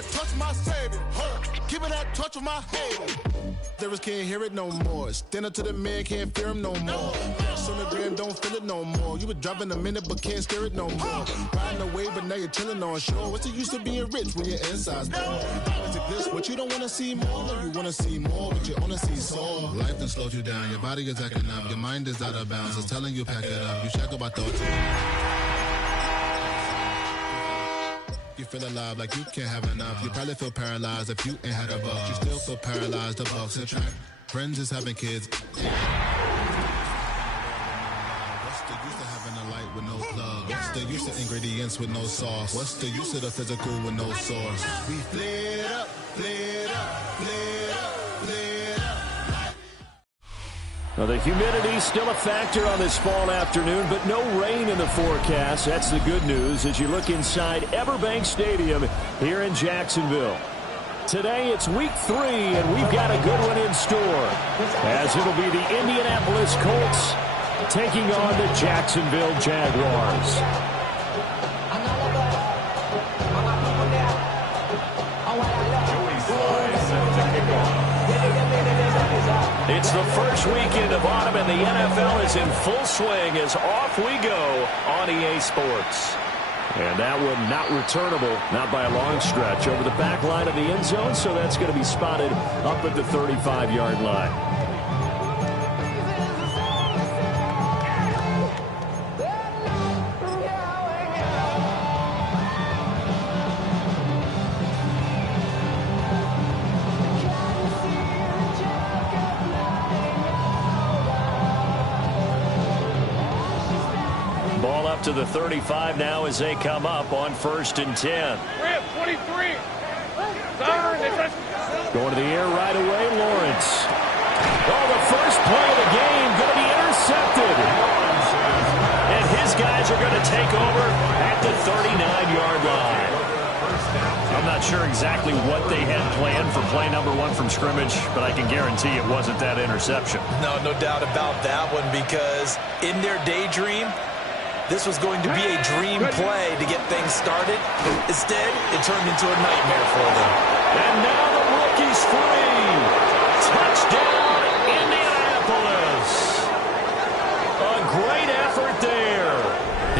that touch my savior. Give me that touch of my hater. Devils can't hear it no more. Stand up to the man, can't fear him no more. Sonogram don't feel it no more. You were driving a minute but can't steer it no more. Riding away but now you're chilling on shore. What's the use of being rich when your inside's poor? Is it this what you don't want to see more? No, you want to see more, but you only see sore. Life done slowed you down. Your body is acting up. Your mind is out of bounds. It's telling you pack it up. You shackle by thoughts. You feel alive like you can't have enough. You probably feel paralyzed if you ain't had a buck. You still feel paralyzed, the bucks and track. Friends is having kids. What's the use of having a light with no plug? What's the use of ingredients with no sauce? What's the use of the physical with no source? We flared up, flared up, flared up, flared up. Well, the humidity's still a factor on this fall afternoon, but no rain in the forecast. That's the good news as you look inside Everbank Stadium here in Jacksonville. Today it's week 3, and we've got a good one in store, as it'll be the Indianapolis Colts taking on the Jacksonville Jaguars. It's the first weekend of autumn, and the NFL is in full swing as off we go on EA Sports. And that one not returnable, not by a long stretch, over the back line of the end zone, so that's going to be spotted up at the 35-yard line. To the 35 now as they come up on 1st and 10. 23. Going to the air right away, Lawrence. Oh, the first play of the game going to be intercepted. And his guys are going to take over at the 39-yard line. I'm not sure exactly what they had planned for play number 1 from scrimmage, but I can guarantee it wasn't that interception. No doubt about that one, because in their daydream, this was going to be a dream play to get things started. Instead, it turned into a nightmare for them. And now the rookie's free. Touchdown, Indianapolis. A great effort there.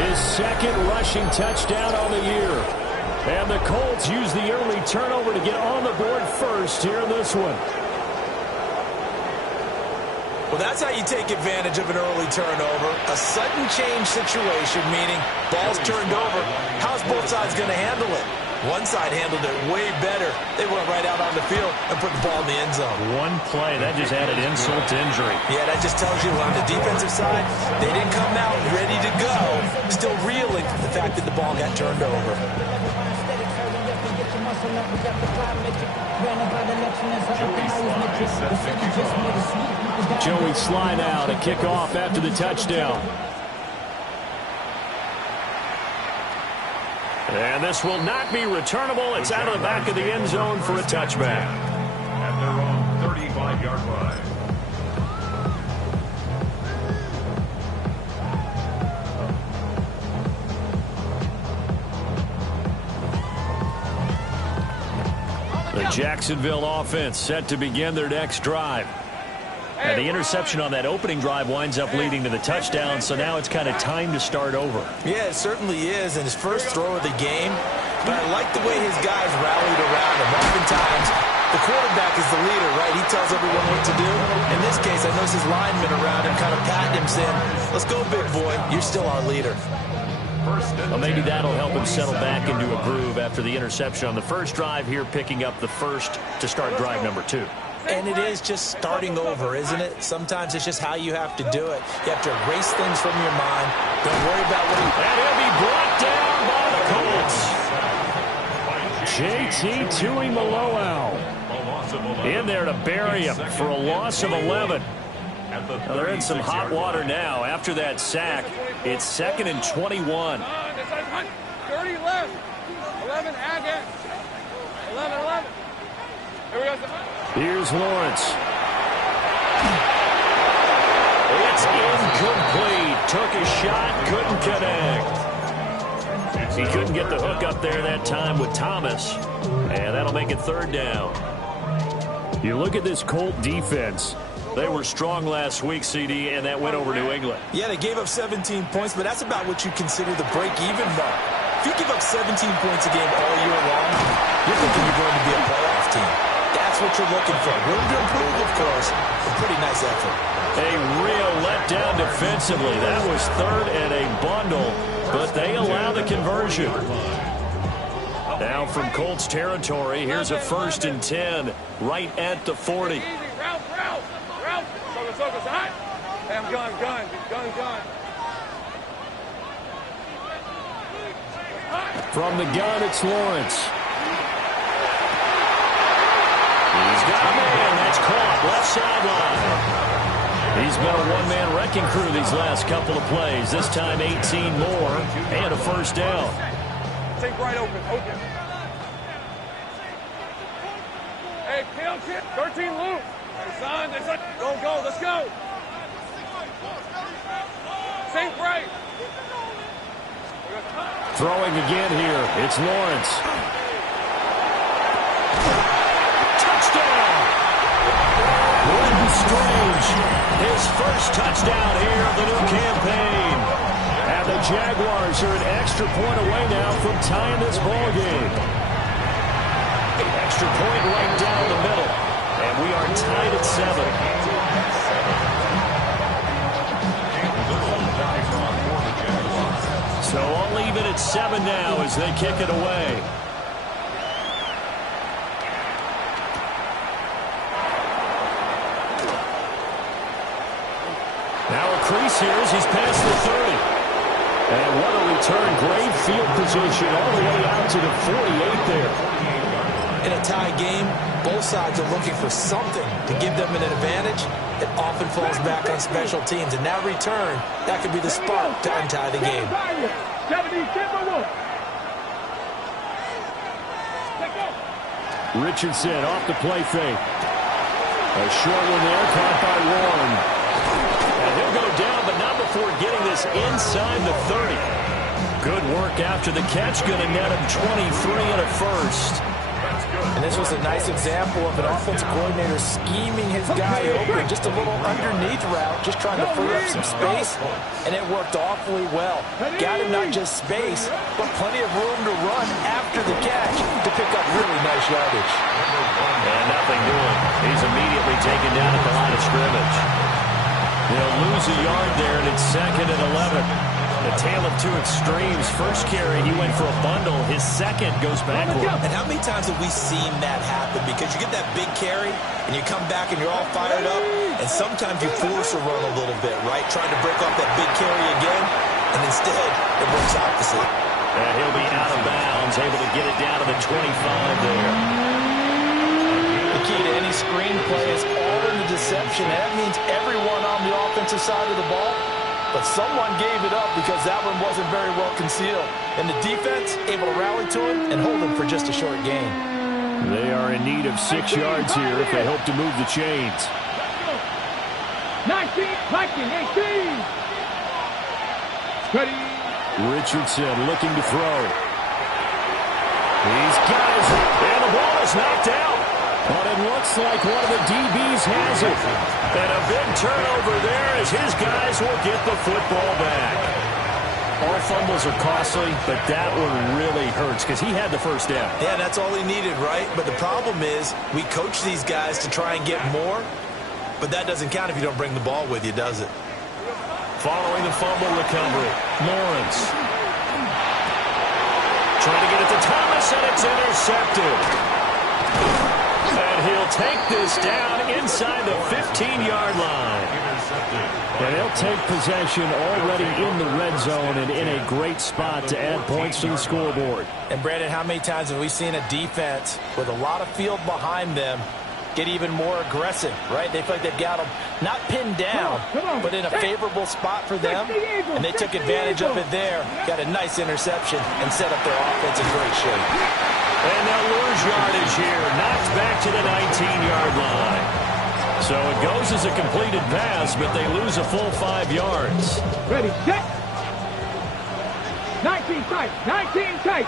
His second rushing touchdown on the year. And the Colts use the early turnover to get on the board first here in this one. Well, that's how you take advantage of an early turnover. A sudden change situation, meaning ball's turned over. How's both sides going to handle it? One side handled it way better. They went right out on the field and put the ball in the end zone. One play, that just added insult to injury. Yeah, that just tells you on the defensive side, they didn't come out ready to go, still reeling from the fact that the ball got turned over. Joey Sly now to kick off after the touchdown. And this will not be returnable. It's out of the back of the end zone for a touchback. At their own 35-yard line. The Jacksonville offense set to begin their next drive. And the interception on that opening drive winds up leading to the touchdown, so now it's kind of time to start over. Yeah, it certainly is, and his first throw of the game. But I like the way his guys rallied around him. Oftentimes, the quarterback is the leader, right? He tells everyone what to do. In this case, I notice his linemen around him kind of patting him, saying, let's go, big boy. You're still our leader. Well, maybe that'll help him settle back into a groove after the interception on the first drive here, picking up the first to start drive number 2. And it is just starting over, isn't it? Sometimes it's just how you have to do it. You have to erase things from your mind. Don't worry about what he... And he'll be brought down by the Colts. JT Tuimoloau in there to bury him for a loss of 11. Well, they're in some hot water now. After that sack, it's 2nd and 21. 30 left. 11 again. 11. Here we go. Here's Lawrence. It's incomplete. Took a shot, couldn't connect. He couldn't get the hook up there that time with Thomas. And that'll make it 3rd down. You look at this Colt defense. They were strong last week, CD, and that went over New England. Yeah, they gave up 17 points, but that's about what you consider the break-even mark. If you give up 17 points a game all year long, you're thinking you're going to be a playoff team. That's what you're looking for. Room to improve, of course. A pretty nice effort. A real letdown defensively. That was 3rd and a bundle, but they allow the conversion. Now from Colts territory, here's a 1st and 10 right at the 40. Easy, route. Focus, hot. Damn, gun. From the gun, it's Lawrence. He's got a man. That's caught. Left sideline. He's been a one-man wrecking crew these last couple of plays. This time 18 more and a 1st down. Take right open. Hey, kill, 13 loose. Hey, son, go, let's go. Sink right. Throwing again here. It's Lawrence. Touchdown! Gordon Strange, his first touchdown here of the new campaign. And the Jaguars are an extra point away now from tying this ball game. Extra point right down the middle. And we are tied at 7. So I'll leave it at 7 now as they kick it away. Now a crease here as he's past the 30. And what a return. Great field position all the way out to the 48 there. In a tie game, both sides are looking for something to give them an advantage. It often falls back on special teams. And that return, that could be the spark to untie the game. Richardson off the play fake. A short one there, caught by Warren. And he'll go down, but not before getting this inside the 30. Good work after the catch. Going to net him 23 and a 1st. And this was a nice example of an offensive coordinator scheming his guy open. Just a little underneath route, just trying to free up some space. And it worked awfully well. Got him not just space, but plenty of room to run after the catch to pick up really nice yardage. And nothing doing. He's immediately taken down at the line of scrimmage. They'll lose a yard there, and it's 2nd and 11. The tale of two extremes. First carry, he went for a bundle. His second goes backward. And how many times have we seen that happen? Because you get that big carry, and you come back, and you're all fired up, and sometimes you force a run a little bit, right? Trying to break off that big carry again, and instead, it works opposite. And he'll be out of bounds, able to get it down to the 25 there. The key to any screenplay is all in the deception. That means everyone on the offensive side of the ball. But someone gave it up because that one wasn't very well concealed. And the defense able to rally to him and hold him for just a short gain. They are in need of 6 yards here if they hope to move the chains. 19, 18. Ready. Richardson looking to throw. He's got his, and the ball is knocked out. But it looks like one of the DBs has it. And a big turnover there as his guys will get the football back. All fumbles are costly, but that one really hurts because he had the first down. Yeah, that's all he needed, right? But the problem is we coach these guys to try and get more, but that doesn't count if you don't bring the ball with you, does it? Following the fumble recovery, Lawrence. Trying to get it to Thomas, and it's intercepted. And he'll take this down inside the 15-yard line. And he'll take possession already in the red zone and in a great spot to add points to the scoreboard. And, Brandon, how many times have we seen a defense with a lot of field behind them get even more aggressive, right? They feel like they've got them not pinned down, but in a favorable spot for them. And they took advantage of it there, got a nice interception, and set up their offense in great shape. And now Lures yardage here, knocked back to the 19-yard line. So it goes as a completed pass, but they lose a full 5 yards. Ready, set. 19 tight. 19 tight.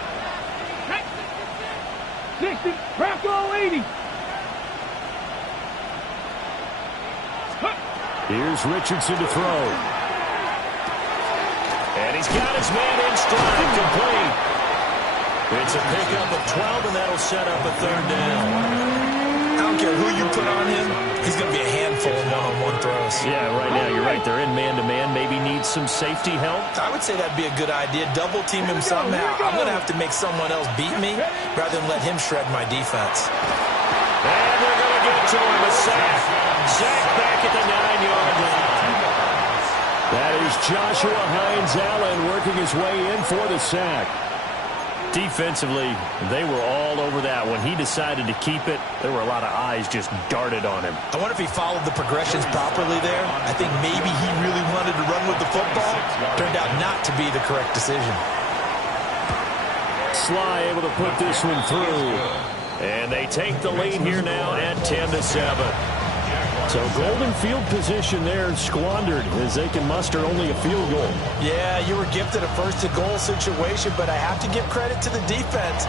60. Crack all 80. Here's Richardson to throw. And he's got his man in stride, complete. It's a pickup of 12, and that'll set up a third down. I don't care who you put on him, he's going to be a handful of one-on-one throws. Yeah, right now, you're right. They're in man-to-man. Maybe needs some safety help. I would say that'd be a good idea. Double team him somehow. I'm going to have to make someone else beat me rather than let him shred my defense. And they're going to get to him. A sack. Sack back at the 9-yard line. That is Joshua Hines-Allen working his way in for the sack. Defensively, they were all over that. When he decided to keep it, there were a lot of eyes just darted on him. I wonder if he followed the progressions properly there. I think maybe he really wanted to run with the football. Turned out not to be the correct decision. Sly able to put this one through. And they take the lead here now at 10-7. So golden field position there squandered as they can muster only a field goal. Yeah, you were gifted a first-to-goal situation, but I have to give credit to the defense.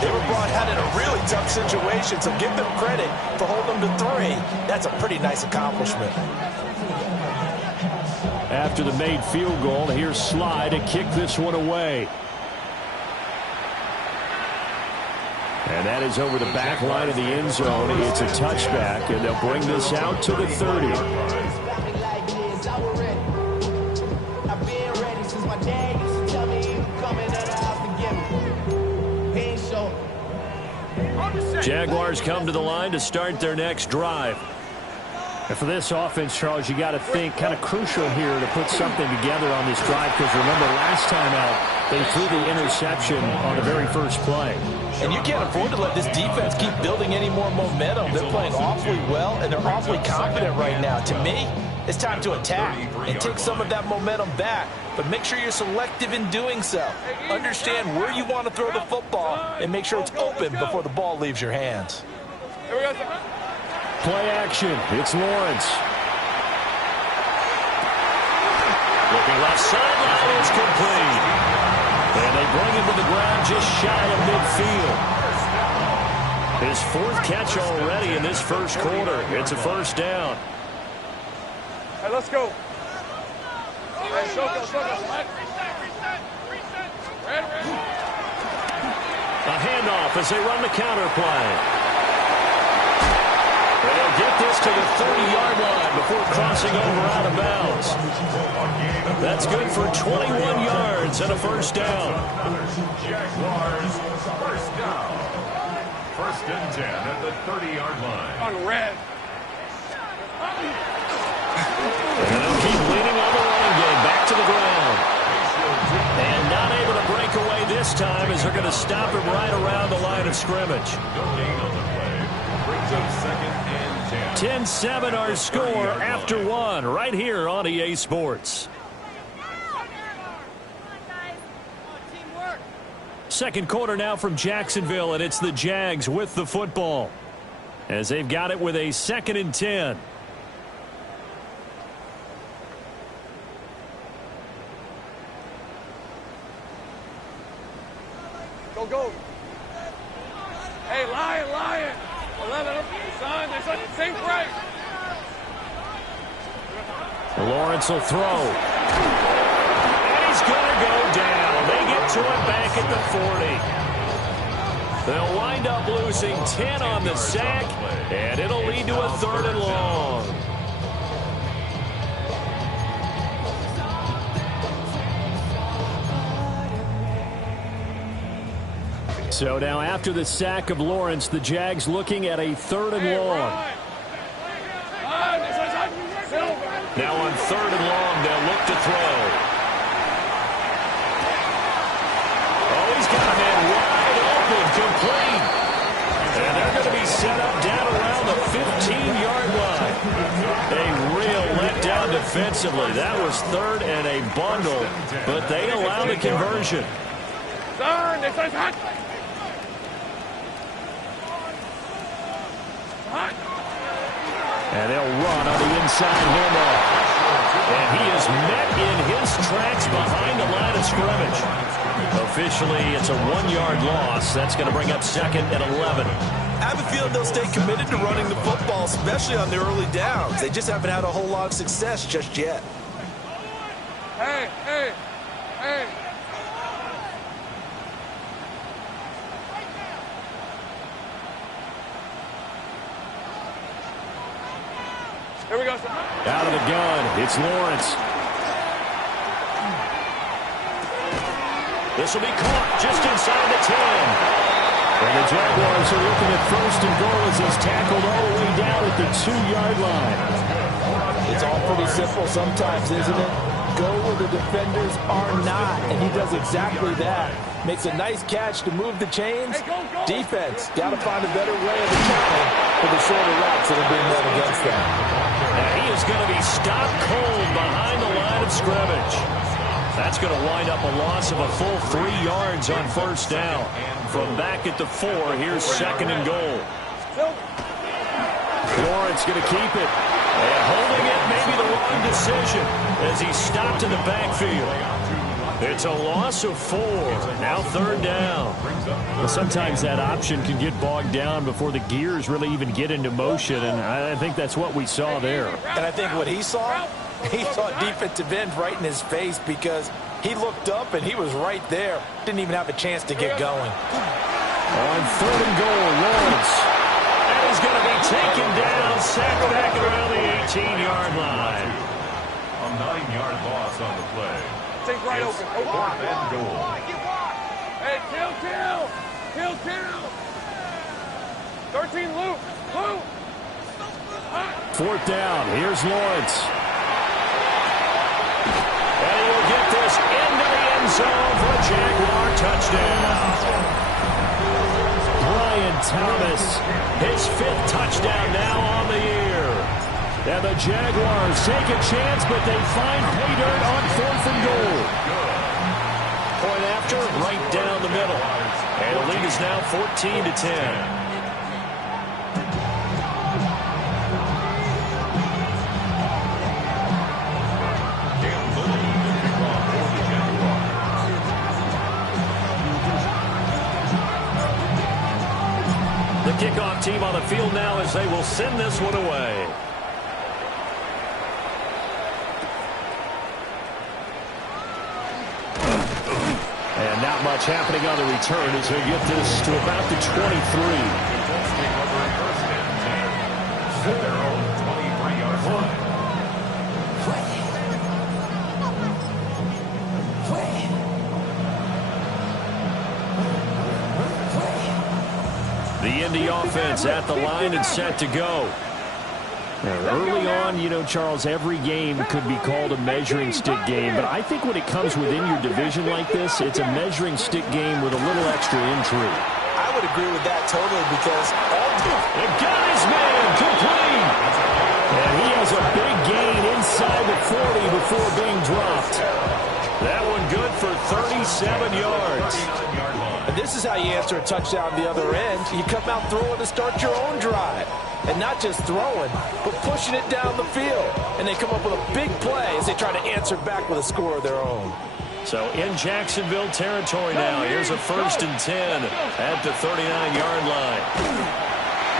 They were brought out in a really tough situation, so give them credit for holding them to 3. That's a pretty nice accomplishment. After the made field goal, here's Sly to kick this one away. And that is over the back line of the end zone. It's a touchback, and they'll bring this out to the 30. Jaguars come to the line to start their next drive. And for this offense, Charles, you got to think kind of crucial here to put something together on this drive, because remember last time out they threw the interception on the very first play. And you can't afford to let this defense keep building any more momentum. They're playing awfully well, and they're awfully confident right now. To me, it's time to attack and take some of that momentum back. But make sure you're selective in doing so. Understand where you want to throw the football and make sure it's open before the ball leaves your hands. Play action. It's Lawrence. Looking left sideline. It's complete. And they bring him to the ground just shy of midfield. His 4th catch already in this first quarter. It's a first down. Hey, let's go. Hey, go. A handoff as they run the counter play. They'll get this to the 30-yard line before crossing over out of bounds. That's good for 21 yards and a first down. Jaguars, first down. 1st and 10 at the 30-yard line. On red. And they'll keep leaning on the running game. Back to the ground. And not able to break away this time as they're going to stop him right around the line of scrimmage. No gain on the play. Brings up 2nd and 10. 10-7 our score after 1 right here on EA Sports. Second quarter now from Jacksonville, and it's the Jags with the football as they've got it with a 2nd and 10. Go. Hey, Lion. 11, son, same right. Lawrence will throw. And he's going to go down. They get to it back at the 40. They'll wind up losing 10 on the sack, and it'll lead to a 3rd and long. So now after the sack of Lawrence, the Jags looking at a 3rd and long. Now on 3rd and long, they'll look to throw. Oh, he's got a man wide open, complete. And they're going to be set up down around the 15-yard line. A real letdown defensively. That was 3rd and a bundle, but they allow the conversion. And they'll run on the inside handoff. And he is met in his tracks behind the line of scrimmage. officially it's a 1-yard loss. That's going to bring up second and 11. I have a feeling they'll stay committed to running the football, especially on the early downs. They just haven't had a whole lot of success just yet. Hey, hey, hey. Here we go. Out of the gun, it's Lawrence. This will be caught just inside the 10. And the Jaguars are looking at first and goal as he's tackled all the way down at the 2-yard line. It's all pretty simple sometimes, isn't it? Go where the defenders are not, and he does exactly that. Makes a nice catch to move the chains. Hey, go. Defense, got to find a better way of accounting for the shorter routes that are being run against them. Now he is going to be stopped cold behind the line of scrimmage. That's going to wind up a loss of a full 3 yards on first down. From back at the 4, here's second and goal. Lawrence going to keep it. And holding it may be the wrong decision as he's stopped in the backfield. It's a loss of 4. Now third down. Well, sometimes that option can get bogged down before the gears really even get into motion, and I think that's what we saw there. And I think what he saw defensive end right in his face because he looked up and he was right there. Didn't even have a chance to get going. On third and goal, Lawrence. And he's going to be taken down, sacked back around the 18-yard line. A 9-yard loss on the play. Take right It's open. fourth and goal. Hey, kill. 13, Luke. Fourth down, here's Lawrence. And he will get this into the end zone for a Jaguar touchdown. Brian Thomas, his 5th touchdown now on the year. And the Jaguars take a chance, but they find pay dirt on 4th and goal. Point after, right down the middle. And the lead is now 14-10. The kickoff team on the field now as they will send this one away. And not much happening on the return as they get this to about the 23. At their own 23-yard line. The Indy offense at the line and set to go. Early on, you know, Charles, every game could be called a measuring stick game, but I think when it comes within your division like this, it's a measuring stick game with a little extra intrigue. I would agree with that totally because It got his man complete. And he has a big gain inside the 40 before being dropped. That one good for 37 yards. And this is how you answer a touchdown the other end. You come out throwing to start your own drive. And not just throwing, but pushing it down the field. And they come up with a big play as they try to answer back with a score of their own. So in Jacksonville territory now, here's a 1st and 10 at the 39-yard line.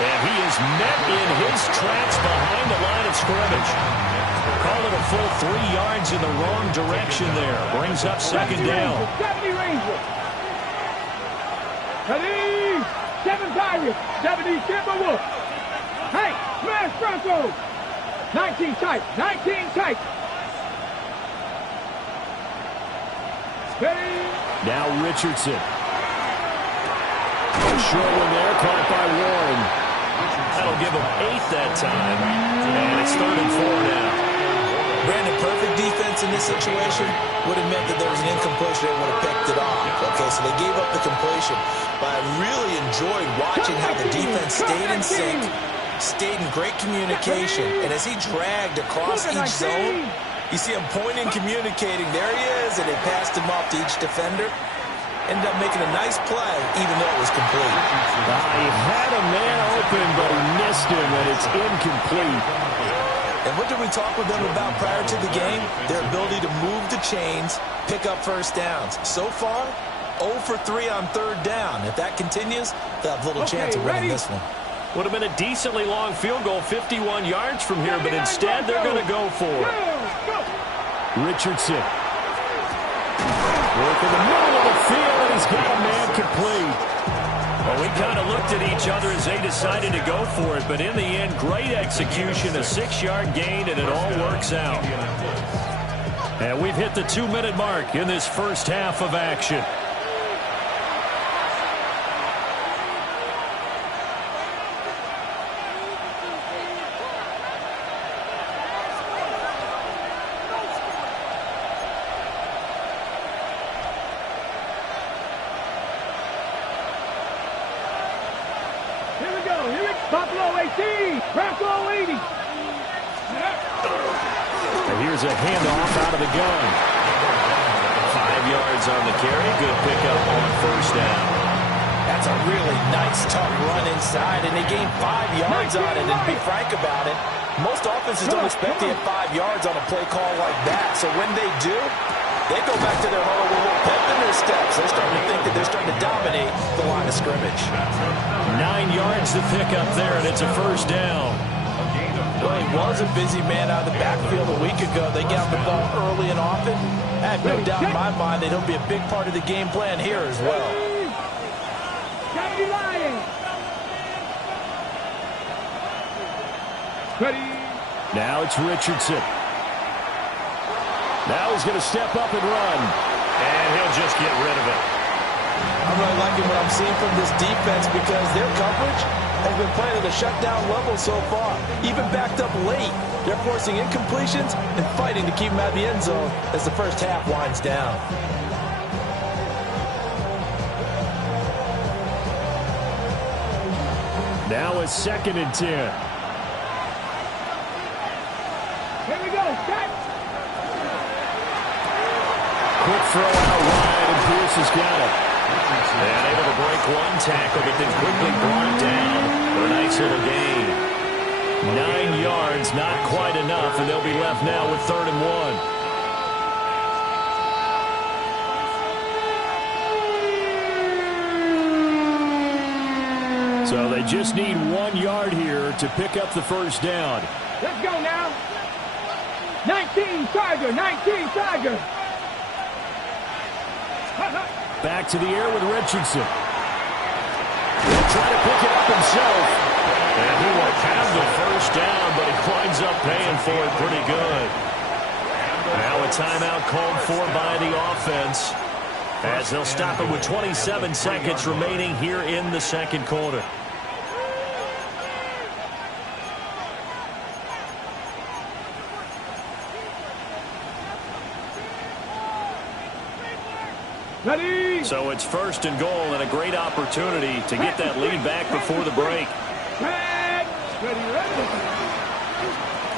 And he is met in his tracks behind the line of scrimmage. Call it a full 3 yards in the wrong direction there. Brings up second down. 70 Rangers. Ready? 7 Tigers. 70 Timber Wolf. Hey, smash Broncos. 19 tight. 19 tight. Ready? Now Richardson. Short one there, caught by Warren. That'll give him 8 that time. And it's 3rd and 4 now. Brandon, perfect defense in this situation would have meant that there was an incompletion. They would have picked it off. Okay, so they gave up the completion. But I really enjoyed watching how the defense stayed in sync, stayed in great communication. And as he dragged across each zone, you see him pointing, communicating. There he is, and they passed him off to each defender. Ended up making a nice play, even though it was complete. He had a man open, but he missed him, and it's incomplete. And what did we talk with them about prior to the game? Their ability to move the chains, pick up first downs. So far, 0 for 3 on third down. If that continues, they'll have little chance of winning this one. Would have been a decently long field goal, 51 yards from here, but instead they're going to go for it. Richardson. Work in the middle of the field, and he's got a man complete. Well, we kind of looked at each other as they decided to go for it, but in the end, great execution, a 6-yard gain, and it all works out. And we've hit the 2-minute mark in this first half of action. Buffalo 18, Buffalo 80. And here's a handoff out of the gun. 5 yards on the carry. Good pickup on first down. That's a really nice, tough run inside, and they gained 5 yards on it. And to be frank about it, most offenses don't expect to get 5 yards on a play call like that. So when they do, they go back to their huddle with a little pep in their steps. They're starting to think that they're starting to dominate the line of scrimmage. 9 yards to pick up there, and it's a first down. Well, he was a busy man out of the backfield a week ago. They got the ball early and often. I have no doubt in my mind that he'll be a big part of the game plan here as well. Now it's Richardson. Now he's going to step up and run. And he'll just get rid of it. I'm really liking what I'm seeing from this defense because their coverage has been playing at a shutdown level so far. Even backed up late, they're forcing incompletions and fighting to keep them out of the end zone as the first half winds down. Now it's 2nd and 10. Here we go, set. Quick throw out wide, and Pierce has got it. And able to break one tackle, but then quickly brought down for a nice little gain. 9 yards, not quite enough, and they'll be left now with 3rd and 1. So they just need 1 yard here to pick up the first down. Let's go now. 19 Tiger, 19 Tiger. Back to the air with Richardson. He'll try to pick it up himself. And he will have the first down, but he winds up paying for it pretty good. Now a timeout called for by the offense, as they'll stop it with 27 seconds remaining here in the second quarter. Ready? So it's 1st and goal, and a great opportunity to get that lead back before the break. Ready, ready.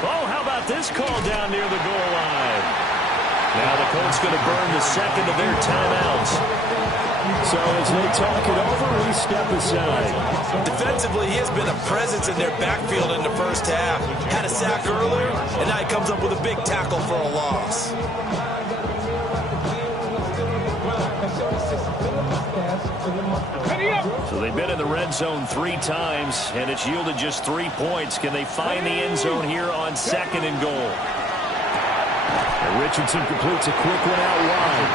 Oh, how about this call down near the goal line? Now the Colts going to burn the second of their timeouts. So as they talk it over, we step aside. Defensively, he has been a presence in their backfield in the first half. Had a sack earlier, and now he comes up with a big tackle for a loss. So they've been in the red zone 3 times, and it's yielded just 3 points. Can they find the end zone here on 2nd and goal? And Richardson completes a quick one out wide.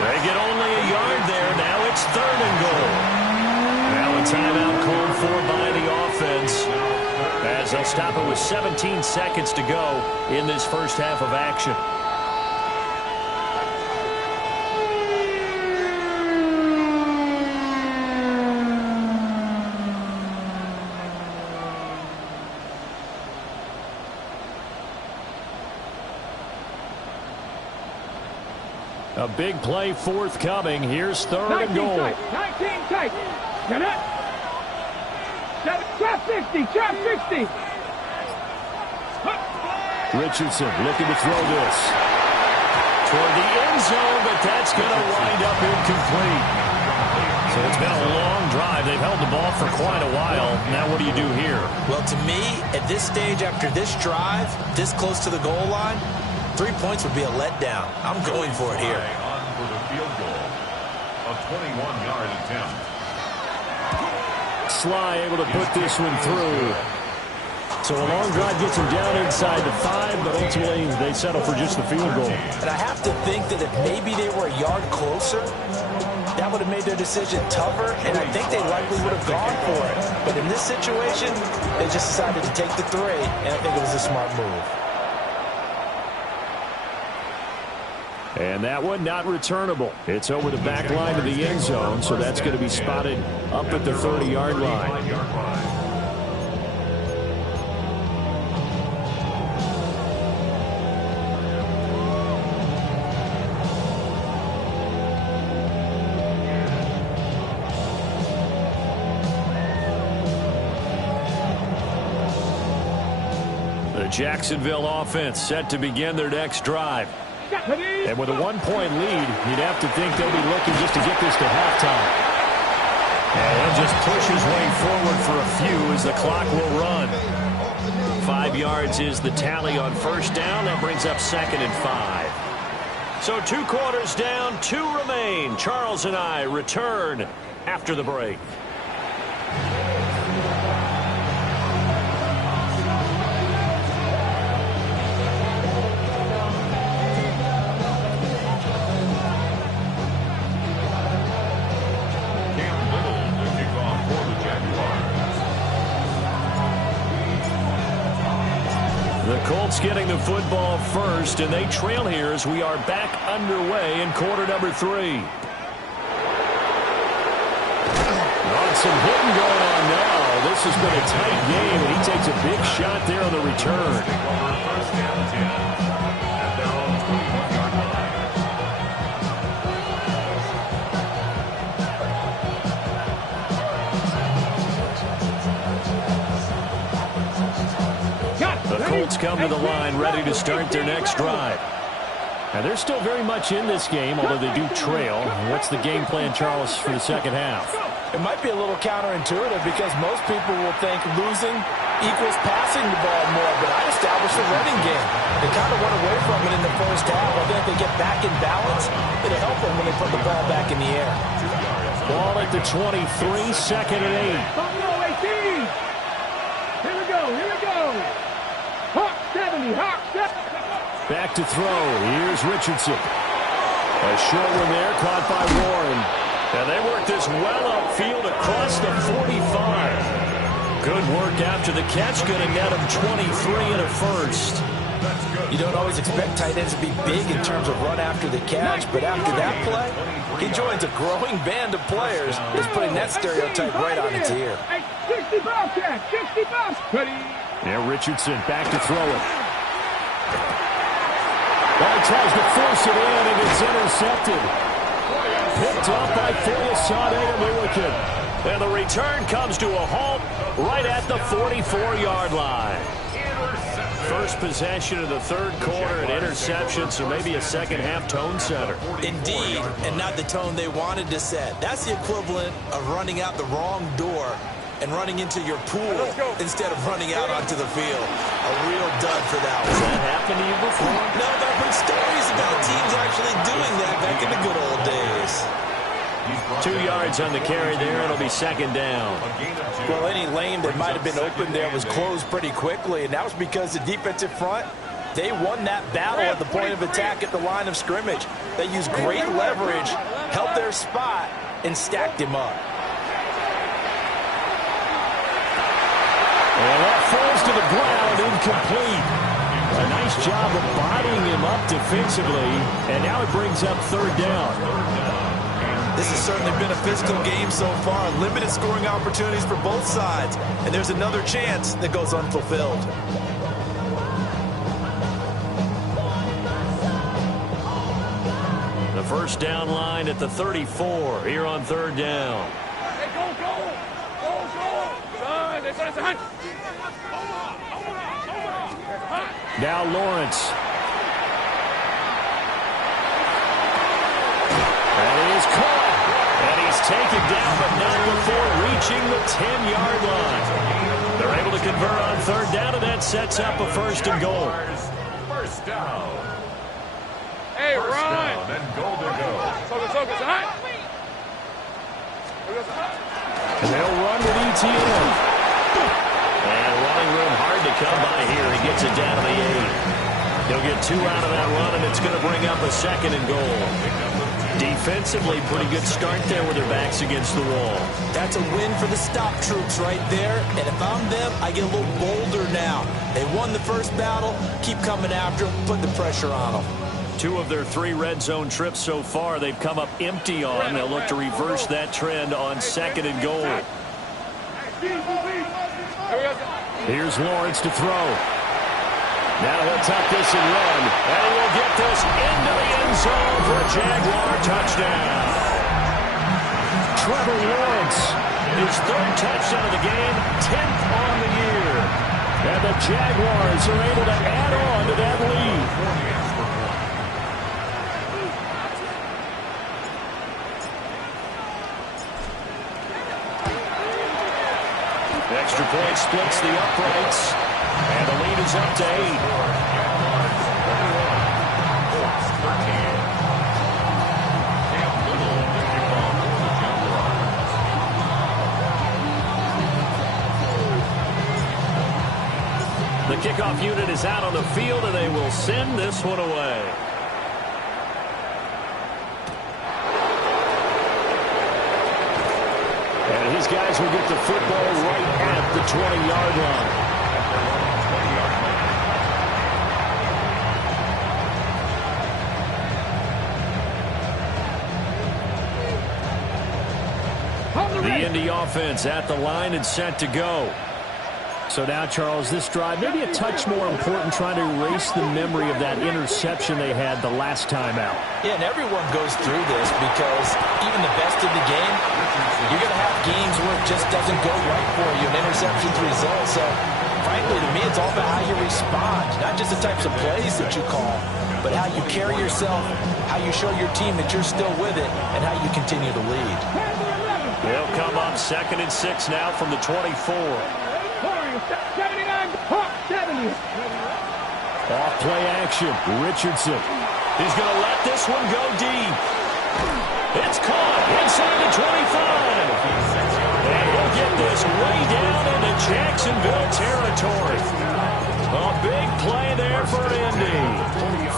They get only a yard there. Now it's 3rd and goal. Now a timeout called for by the offense, as they'll stop it with 17 seconds to go in this first half of action. A big play forthcoming. Here's 3rd and goal. 19 tight. Get it. Trap 60. Trap 60. Richardson looking to throw this toward the end zone, but that's going to wind up incomplete. So it's been a long drive. They've held the ball for quite a while. Now what do you do here? Well, to me, at this stage, after this drive, this close to the goal line, 3 points would be a letdown. I'm going for it here. On for the field goal, A 21-yard attempt. Sly able to put this one through. So a long drive gets them down inside the 5, but ultimately they settle for just the field goal. And I have to think that if maybe they were a yard closer, that would have made their decision tougher, and I think they likely would have gone for it. But in this situation, they just decided to take the 3, and I think it was a smart move. And that one not returnable. It's over the back line of the end zone, so that's going to be spotted up at the 30-yard line. The Jacksonville offense set to begin their next drive. And with a 1-point lead, you'd have to think they'll be looking just to get this to halftime. And he'll just push his way forward for a few as the clock will run. 5 yards is the tally on first down. That brings up 2nd and 5. So 2 quarters down, 2 remain. Charles and I return after the break. The Colts getting the football first, and they trail here as we are back underway in quarter number 3. Some hitting going on now. This has been a tight game, and he takes a big shot there on the return. First down 10 at their own 21-yard line. The Colts come to the line ready to start their next drive. Now, they're still very much in this game, although they do trail. What's the game plan, Charles, for the second half? It might be a little counterintuitive because most people will think losing equals passing the ball more, but I established a running game. They kind of went away from it in the first half. I think if they get back in balance, it'll help them when they put the ball back in the air. Ball at the 23, 2nd and 8. Here we go, here we go. Hawk 70, Hawk 70. Back to throw. Here's Richardson. A short one there, caught by Warren. And they work this well upfield across the 45. Good work after the catch. Going to net him 23 and a first. You don't always expect tight ends to be big in terms of run after the catch, but after that play, he joins a growing band of players that's putting that stereotype right on its ear. 60 ball catch, 60 ball. Now Richardson back to throw it. He tries to force it in, and it's intercepted. Picked up by Foyesade American. And the return comes to a halt right at the 44-yard line. First possession of the third quarter, an interception, so maybe a second-half tone setter. Indeed, and not the tone they wanted to set. That's the equivalent of running out the wrong door and running into your pool instead of running out onto the field. A real dud for that one. Has that happened to you before? No, but I've heard stories about teams actually doing that back in the good old days. 2 yards on the carry there. It'll be second down. Well, any lane that might have been open there was closed pretty quickly, and that was because the defensive front, they won that battle at the point of attack at the line of scrimmage. They used great leverage, held their spot, and stacked him up. And that falls to the ground, incomplete. A nice job of bodying him up defensively, and now it brings up third down. This has certainly been a physical game so far. Limited scoring opportunities for both sides. And there's another chance that goes unfulfilled. The first down line at the 34 here on third down. Hey, go, go. Go, go. Now Lawrence. And he is caught. And he's taken down, but not before reaching the 10-yard line. They're able to convert on third down, and that sets up a first and goal. First down. Hey, First Ron. down and goal to go. Focus, focus. And they'll run with ETN. And running room hard to come by here. He gets it down to the 8. He'll get 2 out of that run, and it's going to bring up a 2nd and goal. Defensively, pretty good start there with their backs against the wall. That's a win for the stop troops right there. And if I'm them, I get a little bolder now. They won the first battle. Keep coming after them. Put the pressure on them. 2 of their 3 red zone trips so far, they've come up empty on. They'll look to reverse that trend on 2nd and goal. Here's Lawrence to throw. Now he'll tuck this and run. And he will get this into the end zone for a Jaguar touchdown. Trevor Lawrence, his 3rd touchdown of the game, 10th on the year. And the Jaguars are able to add on to that lead. Extra point splits the uprights, and the lead is up to 8. The kickoff unit is out on the field, and they will send this one away. And his guys will get the football right at the 20-yard line. The Indy offense at the line and set to go. So now, Charles, this drive, maybe a touch more important, trying to erase the memory of that interception they had the last time out. Yeah, and everyone goes through this because even the best of the game, you're going to have games where it just doesn't go right for you, and interceptions result. So, frankly, to me, it's all about how you respond, not just the types of plays that you call, but how you carry yourself, how you show your team that you're still with it, and how you continue to lead. They'll come up 2nd and 6 now from the 24. 79, 70. Off play action. Richardson. He's going to let this one go deep. It's caught inside the 25. And he'll get this way down into Jacksonville territory. A big play there for Indy.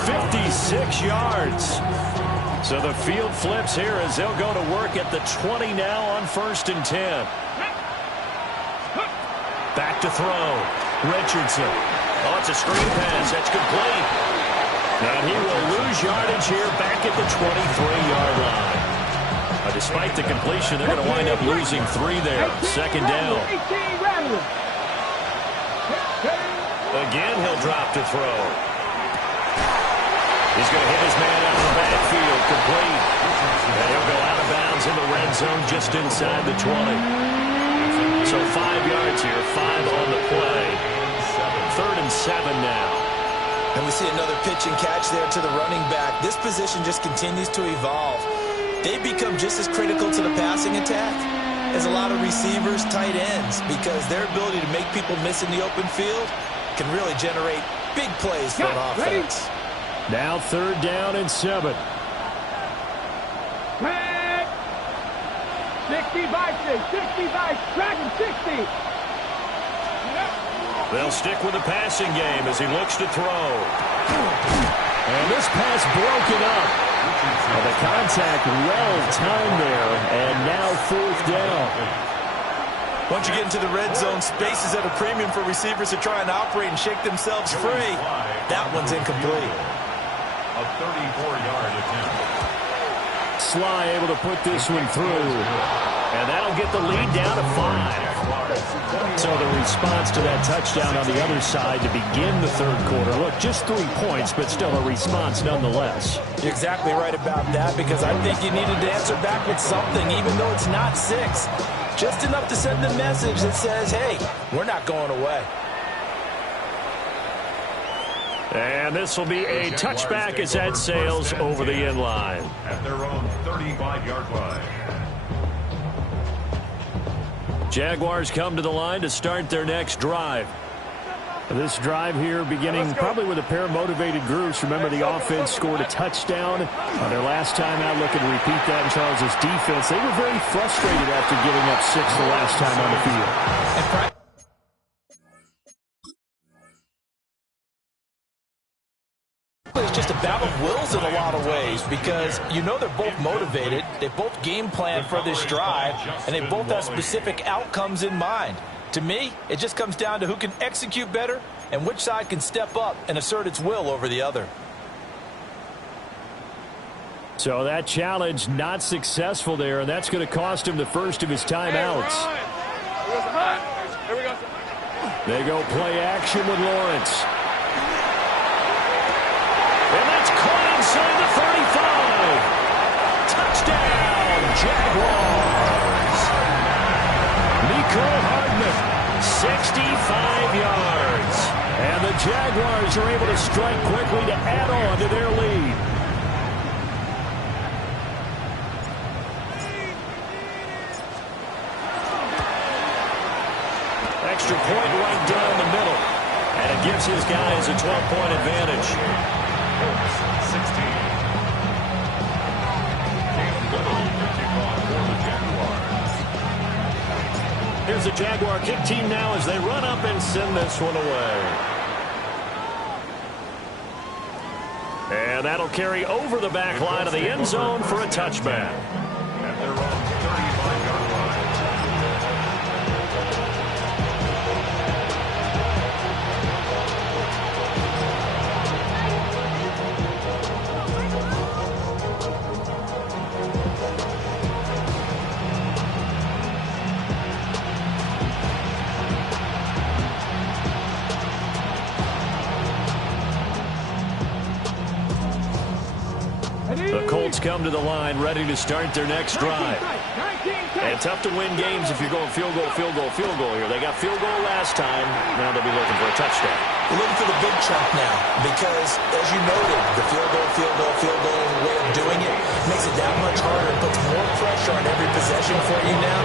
56 yards. So the field flips here as they'll go to work at the 20 now on 1st and 10. Back to throw. Richardson. Oh, it's a screen pass. That's complete. And he will lose yardage here back at the 23-yard line. Despite the completion, they're going to wind up losing 3 there. 2nd down. Again, he'll drop to throw. He's going to hit his man out of the backfield. Complete. And he'll go out of bounds in the red zone just inside the 20. So 5 yards here, 5 on the play. 3rd and 7 now. And we see another pitch and catch there to the running back. This position just continues to evolve. They've become just as critical to the passing attack as a lot of receivers, tight ends, because their ability to make people miss in the open field can really generate big plays for an offense. Now 3rd down and 7. 65, Dragon 60. They'll stick with the passing game as he looks to throw. And this pass broken up. And the contact well timed there, and now 4th down. Once you get into the red zone, space is at a premium for receivers to try and operate and shake themselves free. That one's incomplete. A 34-yard attempt. Sly able to put this one through. And that'll get the lead down to 5. So the response to that touchdown on the other side to begin the 3rd quarter. Look, just 3 points, but still a response nonetheless. You're exactly right about that, because I think you needed to answer back with something, even though it's not 6. Just enough to send the message that says, hey, we're not going away. And this will be a touchback as that sails over the end line. At their own 35-yard line. Jaguars come to the line to start their next drive. This drive here beginning probably with a pair of motivated groups. Remember, the offense scored a touchdown on their last time out. Looking to repeat that in Charles' defense. They were very frustrated after giving up 6 the last time on the field. It's just a battle of wills in a lot of ways because you know they're both motivated. They both game plan for this drive, and they both have specific outcomes in mind. To me, it just comes down to who can execute better and which side can step up and assert its will over the other. So that challenge not successful there, and that's going to cost him the first of his timeouts. They go play action with Lawrence. And that's caught inside the 35. Touchdown, Jaguars. Mecole Hardman, 65 yards. And the Jaguars are able to strike quickly to add on to their lead. Extra point right down the middle. And it gives his guys a 12-point advantage. 16. Here's the Jaguar kick team now as they run up and send this one away. And that'll carry over the back line of the end zone for a touchback. At their own 35-yard line. The Colts come to the line ready to start their next drive. And tough to win games if you're going field goal, field goal, field goal here. They got field goal last time. Now they'll be looking for a touchdown. We're looking for the big chunk now because, as you noted, the field goal way of doing it makes it that much harder. It puts more pressure on every possession for you now.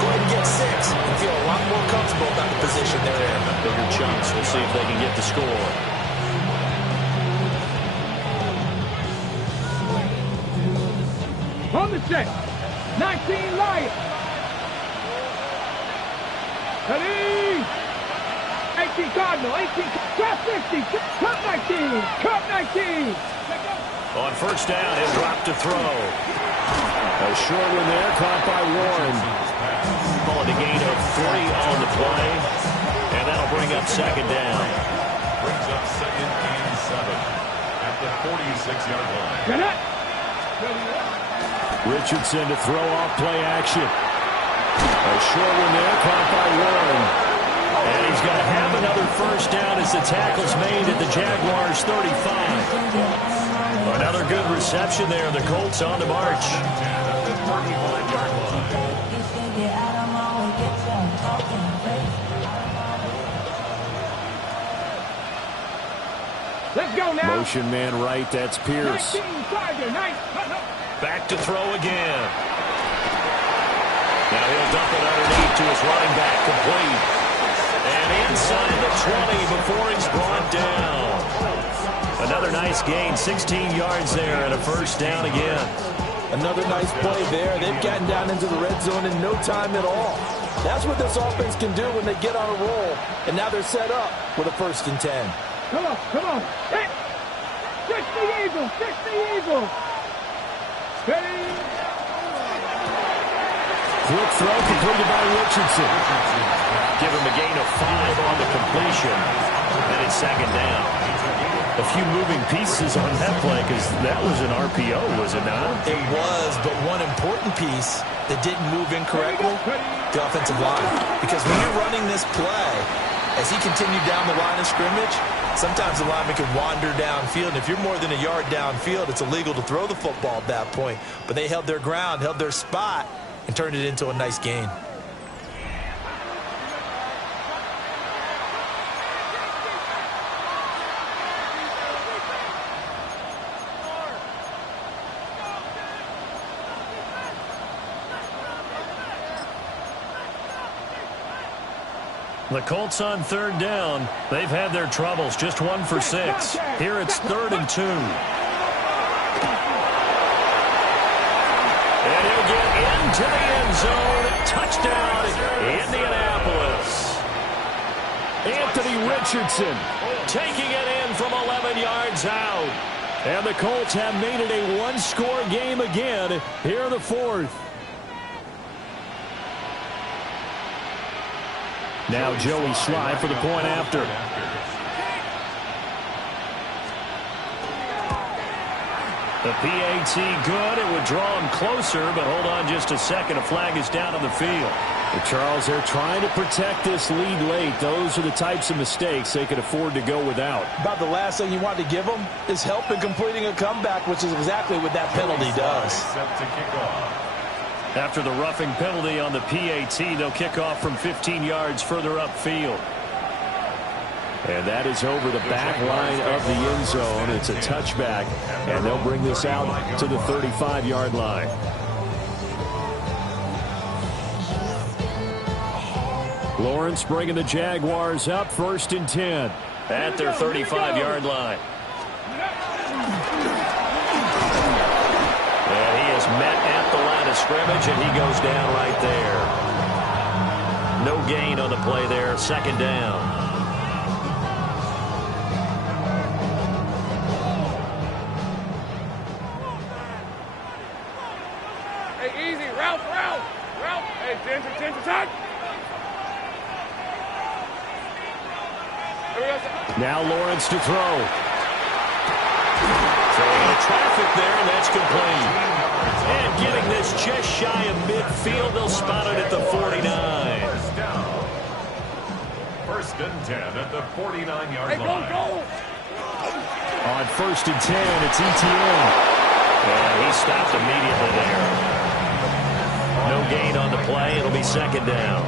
Go ahead and get 6 and feel a lot more comfortable about the position they're in. Bigger chunks. We'll see if they can get the score. On the set. 19 Lions. Ready. 18 Cardinal. 18. Top 50. Top 19. Top 19. On first down, he'll drop to throw. A short one there, caught by Warren. Call it a gain of 3 on the play. And that'll bring up second down. Brings up second and 7 at the 46-yard line. Get it. Richardson to throw off play action. A short one there, caught by Warren. And he's going to have another first down as the tackle's made at the Jaguars' 35. Another good reception there. The Colts on the march. Let's go now. Motion man right, that's Pierce. 19 Tiger. 9. Back to throw again. Now he'll dump it underneath to his running back, complete. And inside the 20 before he's brought down. Another nice gain, 16 yards there and a first down again. Another nice play there. They've gotten down into the red zone in no time at all. That's what this offense can do when they get on a roll. And now they're set up with a 1st and 10. Come on, come on. Hey! Fix the Eagles! Fix the Eagles! Ready? Quick throw completed by Richardson. Give him a gain of 5 on the completion. And it's second down. A few moving pieces on that play because that was an RPO, was it not? It was, but one important piece that didn't move incorrectly, the offensive line. Because when you're running this play, as he continued down the line of scrimmage, sometimes the lineman can wander downfield. And if you're more than a yard downfield, it's illegal to throw the football at that point. But they held their ground, held their spot, and turned it into a nice gain. The Colts on third down. They've had their troubles, just 1 for 6. Here it's 3rd and 2. And he'll get into the end zone. Touchdown, Indianapolis. Anthony Richardson taking it in from 11 yards out. And the Colts have made it a one-score game again here in the 4th. Now Joey Sly for the point after. The PAT good. It would draw him closer, but hold on just a second. A flag is down on the field. But Charles, they're trying to protect this lead late. Those are the types of mistakes they could afford to go without. About the last thing you want to give them is help in completing a comeback, which is exactly what that penalty does. Set to kick off. After the roughing penalty on the PAT, they'll kick off from 15 yards further upfield. And that is over the back line of the end zone. It's a touchback, and they'll bring this out to the 35-yard line. Lawrence bringing the Jaguars up, 1st and 10 at their 35-yard line. And he is met at the line of scrimmage, and he goes down right there. No gain on the play there, 2nd down. Hey, easy, route. Hey, attention, touch. Now Lawrence to throw. Throwing into traffic there, and that's complete. And getting this just shy of midfield, they'll spot it at the 49. First down. 1st and 10 at the 49-yard line. Go. On 1st and 10, it's ETN. And he stopped immediately there. No gain on the play. It'll be 2nd down.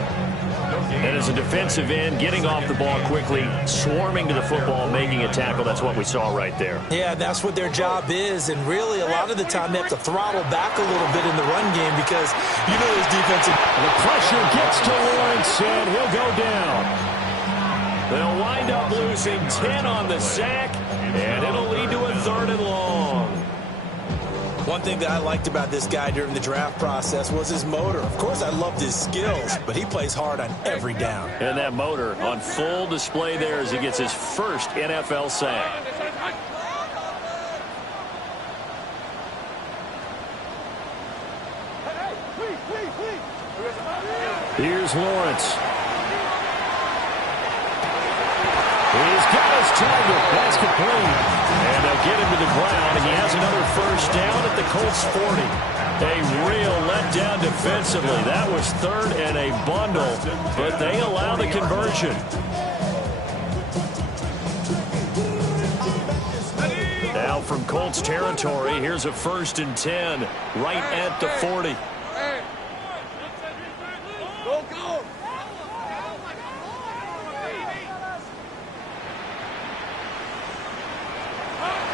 And as a defensive end, getting off the ball quickly, swarming to the football, making a tackle, that's what we saw right there. Yeah, that's what their job is, and really a lot of the time they have to throttle back a little bit in the run game because you know his defensive. The pressure gets to Lawrence, and he'll go down. They'll wind up losing 10 on the sack, and it'll lead to a 3rd and long. One thing that I liked about this guy during the draft process was his motor. Of course, I loved his skills, but he plays hard on every down. And that motor on full display there as he gets his first NFL sack. Here's Lawrence. He's got his target. That's complete. And they'll get him to the ground. And he has another 1st down at the Colts 40. A real letdown defensively. That was 3rd and a bundle. But they allow the conversion. Now from Colts territory, here's a 1st and 10 right at the 40. Go.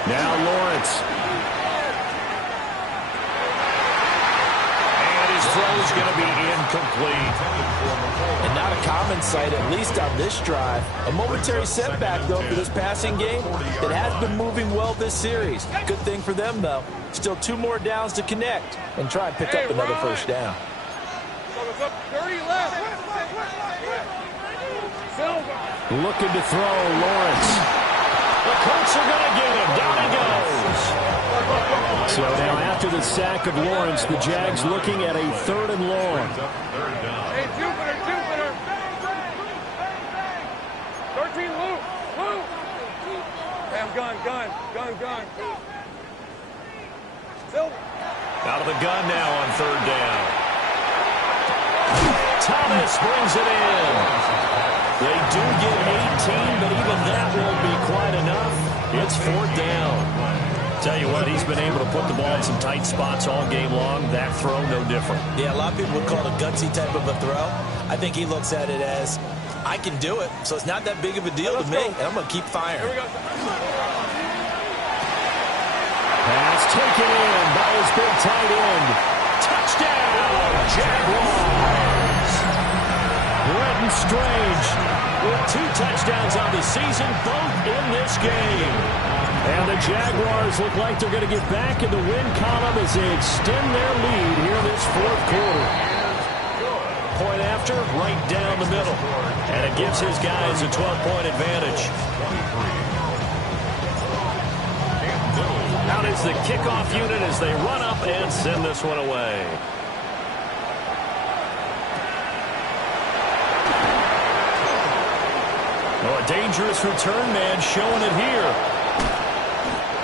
Now Lawrence. And his throw is going to be incomplete. And not a common sight, at least on this drive. A momentary setback, though, for this passing game. It has been moving well this series. Good thing for them, though. Still 2 more downs to connect and try and pick up another 1st down. 30 left. Looking to throw, Lawrence. The Colts are going to get him. Down he goes. So now after the sack of Lawrence, the Jags looking at a 3rd and long. Hey, Jupiter. 13, Luke. Hey, I'm gun. Silver. Out of the gun now on 3rd down. Thomas brings it in. They do get 18, but even that won't be quite enough. It's 4th down. Tell you what, he's been able to put the ball in some tight spots all game long. That throw, no different. Yeah, a lot of people would call it a gutsy type of a throw. I think he looks at it as, I can do it, so it's not that big of a deal to me, and I'm going to keep firing. Pass taken in by his big tight end. Touchdown, Jaguars. Brenton Strange with 2 touchdowns on the season, both in this game. And the Jaguars look like they're going to get back in the win column as they extend their lead here in this fourth quarter. Point after, right down the middle. And it gives his guys a 12-point advantage. Out is the kickoff unit as they run up and send this one away. Oh, a dangerous return man showing it here.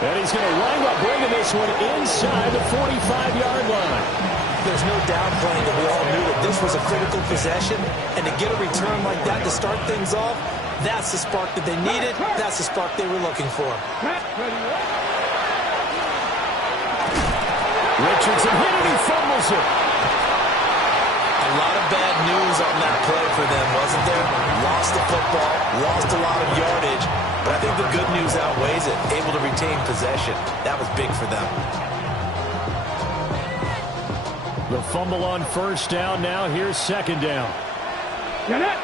And he's going to wind up bringing this one inside the 45-yard line. There's no doubt playing that we all knew that this was a critical possession, and to get a return like that to start things off, that's the spark that they needed. That's the spark they were looking for. Richardson hit it, he fumbles it. A lot of bad news on that play for them, wasn't there? Lost the football, lost a lot of yardage, but I think the good news outweighs it. Able to retain possession. That was big for them. The fumble on first down. Now here's second down. Get it.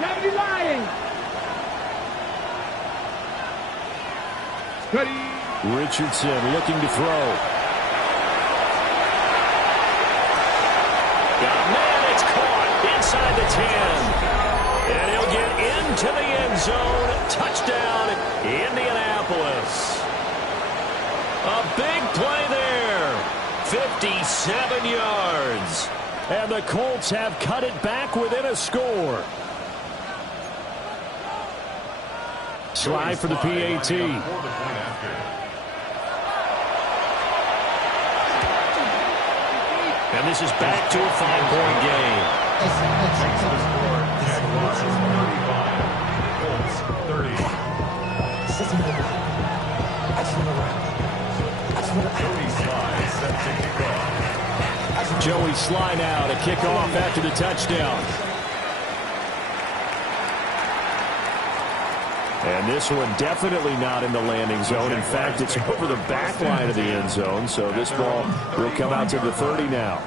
Deputy Lying. Richardson looking to throw. Got a man, it's caught inside the 10. And he'll get into the end zone. Touchdown, Indianapolis. A big play there. 57 yards. And the Colts have cut it back within a score. Slide for the PAT. And this is back to a 5-point game. Joey Sly now to kick off after the touchdown. And this one definitely not in the landing zone. In fact, it's over the back line of the end zone. So this ball will come out to the 30 now.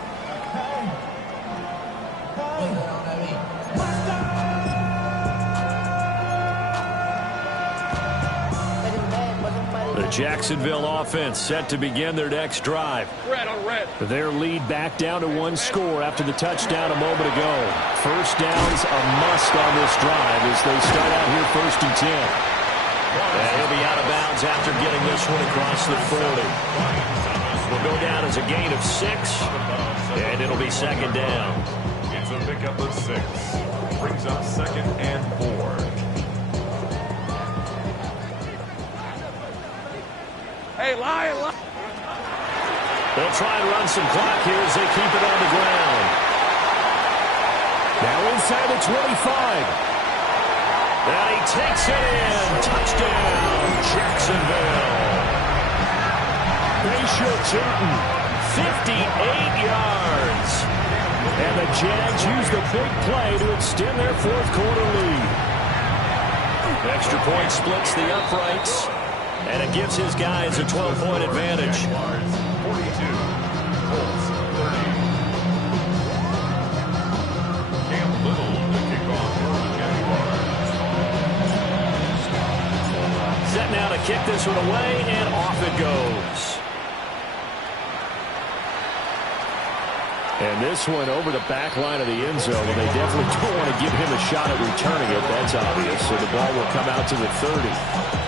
The Jacksonville offense set to begin their next drive. Their lead back down to 1 score after the touchdown a moment ago. First down's a must on this drive as they start out here 1st and 10. And he'll be out of bounds after getting this one across the 40. Will go down as a gain of 6, and it'll be second down. It's a pickup of 6. Brings up 2nd and 4. Hey, Lion. They'll try and run some clock here as they keep it on the ground. Now inside the 25. And he takes it in. Touchdown, Jacksonville. Bayshaw Turton, 58 yards. And the Jags use the big play to extend their 4th quarter lead. Extra point splits the uprights. And it gives his guys a 12-point advantage. 42, Colts 30. Cam Little to kick off for the Jaguars. Set now to kick this one away, and off it goes. And this one over the back line of the end zone, and they definitely don't want to give him a shot at returning it. That's obvious. So the ball will come out to the 30.